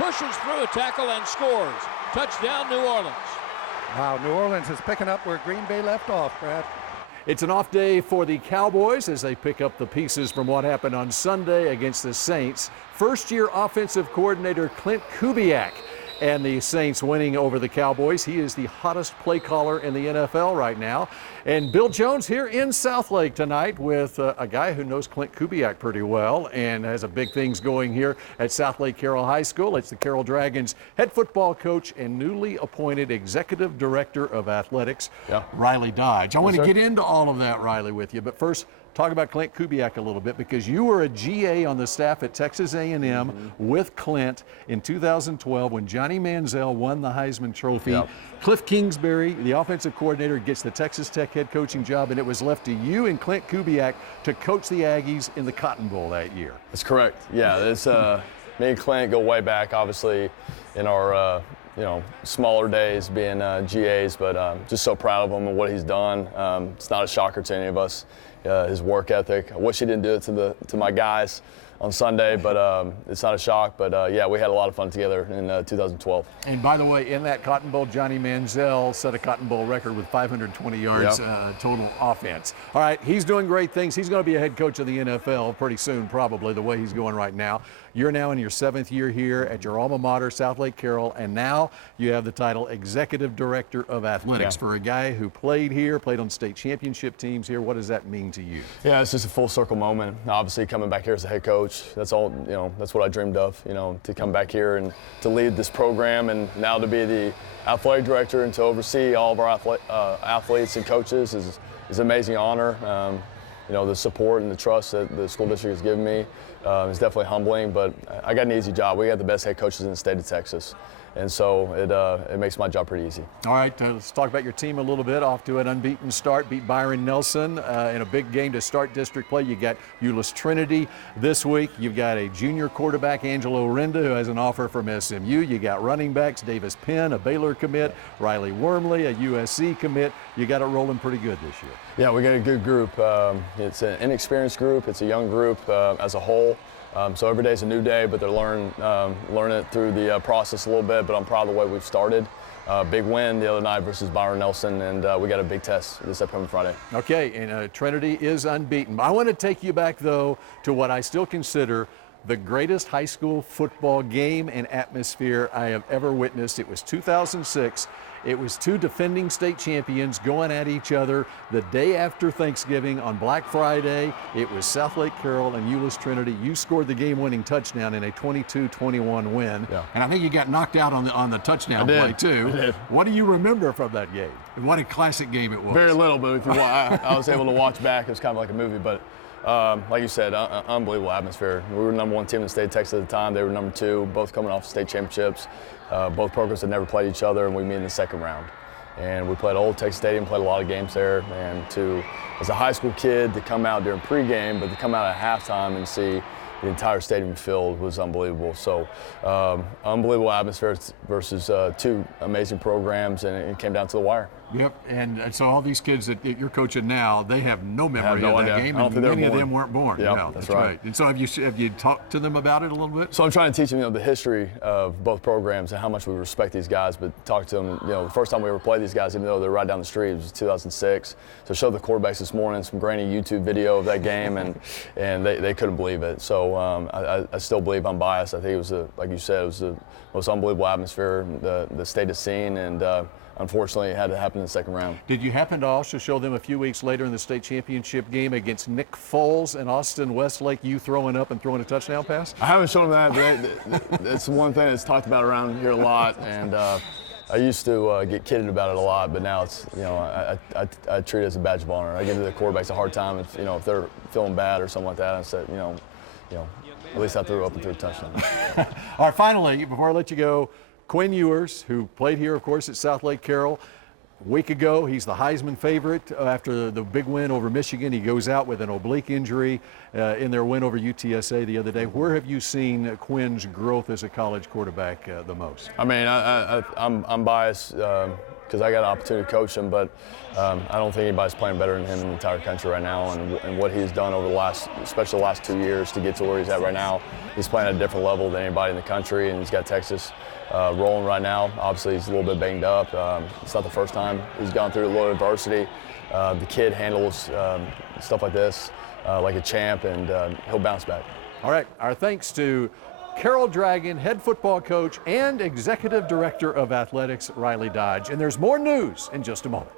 pushes through a tackle and scores. Touchdown, New Orleans. Wow, New Orleans is picking up where Green Bay left off, Brad. It's an off day for the Cowboys as they pick up the pieces from what happened on Sunday against the Saints. First-year offensive coordinator Clint Kubiak and the Saints winning over the Cowboys. He is the hottest play caller in the NFL right now. And Bill Jones here in Southlake tonight with a guy who knows Clint Kubiak pretty well and has a big things going here at Southlake Carroll High School. It's the Carroll Dragons head football coach and newly appointed executive director of athletics, Riley Dodge. I want to get into all of that, Riley, with you. But first, talk about Clint Kubiak a little bit, because you were a GA on the staff at Texas A&M with Clint in 2012 when Johnny Manziel won the Heisman Trophy. Cliff Kingsbury, the offensive coordinator, gets the Texas Tech head coaching job, and it was left to you and Clint Kubiak to coach the Aggies in the Cotton Bowl that year. That's correct. Yeah, it's, me and Clint go way back, obviously, in our smaller days being GAs, but just so proud of him and what he's done. It's not a shocker to any of us. His work ethic. I wish he didn't do it to my guys on Sunday, but it's not a shock. But yeah, we had a lot of fun together in 2012. And by the way, in that Cotton Bowl, Johnny Manziel set a Cotton Bowl record with 520 yards total offense. All right, he's doing great things. He's going to be a head coach of the NFL pretty soon, probably, the way he's going right now. You're now in your 7th year here at your alma mater, Southlake Carroll, and now you have the title Executive Director of Athletics. For a guy who played here, played on state championship teams here, what does that mean to you? Yeah, it's just a full circle moment. Obviously, coming back here as a head coach, that's all, that's what I dreamed of, to come back here and to lead this program, and now to be the athletic director and to oversee all of our athletes and coaches is an amazing honor. The support and the trust that the school district has given me is definitely humbling, but I got an easy job. We got the best head coaches in the state of Texas. And so it makes my job pretty easy. All right, let's talk about your team a little bit. Off to an unbeaten start, beat Byron Nelson in a big game to start district play. You got Euless Trinity this week. You've got a junior quarterback, Angelo Renda, who has an offer from SMU. You got running backs, Davis Penn, a Baylor commit, Riley Wormley, a USC commit. You got it rolling pretty good this year. Yeah, we got a good group. It's an inexperienced group. It's a young group as a whole. So every day's a new day, but they're learning it through the process a little bit, but I'm proud of the way we've started. Big win the other night versus Byron Nelson, and we got a big test this upcoming Friday. Okay, and Trinity is unbeaten. I want to take you back, though, to what I still consider the greatest high school football game and atmosphere I have ever witnessed. It was 2006. It was two defending state champions going at each other the day after Thanksgiving on Black Friday. It was Southlake Carroll and Euless Trinity. You scored the game-winning touchdown in a 22-21 win. Yeah. And I think you got knocked out on the touchdown play, too. I did. What do you remember from that game? And what a classic game it was. Very little, but if I was able to watch back. It was kind of like a movie, but like you said, unbelievable atmosphere. We were the #1 team in the state of Texas at the time. They were #2, both coming off state championships. Both programs had never played each other, and we meet in the second round. And we played at Old Texas Stadium, played a lot of games there. And as a high school kid, to come out during pregame, but to come out at halftime and see the entire stadium filled was unbelievable. So unbelievable atmosphere versus two amazing programs, and it came down to the wire. Yep, and so all these kids that you're coaching now, they have no memory of that game, and many of them weren't born. Yep, no, that's right. And so have you talked to them about it a little bit? So I'm trying to teach them the history of both programs and how much we respect these guys, but talk to them, the first time we ever played these guys, even though they're right down the street, it was 2006. So I showed the quarterbacks this morning some grainy YouTube video of that game, and they couldn't believe it. So I still believe I'm biased. I think it was, like you said, it was the most unbelievable atmosphere the state has seen, and unfortunately, it had to happen in the second round. Did you happen to also show them a few weeks later in the state championship game against Nick Foles and Austin Westlake, you throwing up and throwing a touchdown pass? I haven't shown them that. That's one thing that's talked about around here a lot, and I used to get kidded about it a lot, but now it's, I treat it as a badge of honor. I give the quarterbacks a hard time if they're feeling bad or something like that. I said, at least I threw up and threw a touchdown. All right, finally, before I let you go, Quinn Ewers, who played here, of course, at Southlake Carroll. A week ago, he's the Heisman favorite after the big win over Michigan. He goes out with an oblique injury in their win over UTSA the other day. Where have you seen Quinn's growth as a college quarterback the most? I mean, I'm biased. because I got an opportunity to coach him, but I don't think anybody's playing better than him in the entire country right now, and what he's done over the last, especially the last 2 years to get to where he's at right now. He's playing at a different level than anybody in the country, and he's got Texas rolling right now. Obviously, he's a little bit banged up. It's not the first time he's gone through a little adversity. The kid handles stuff like this like a champ, and he'll bounce back. All right, our thanks to Carroll Dragon head football coach and executive director of athletics, Riley Dodge. And there's more news in just a moment.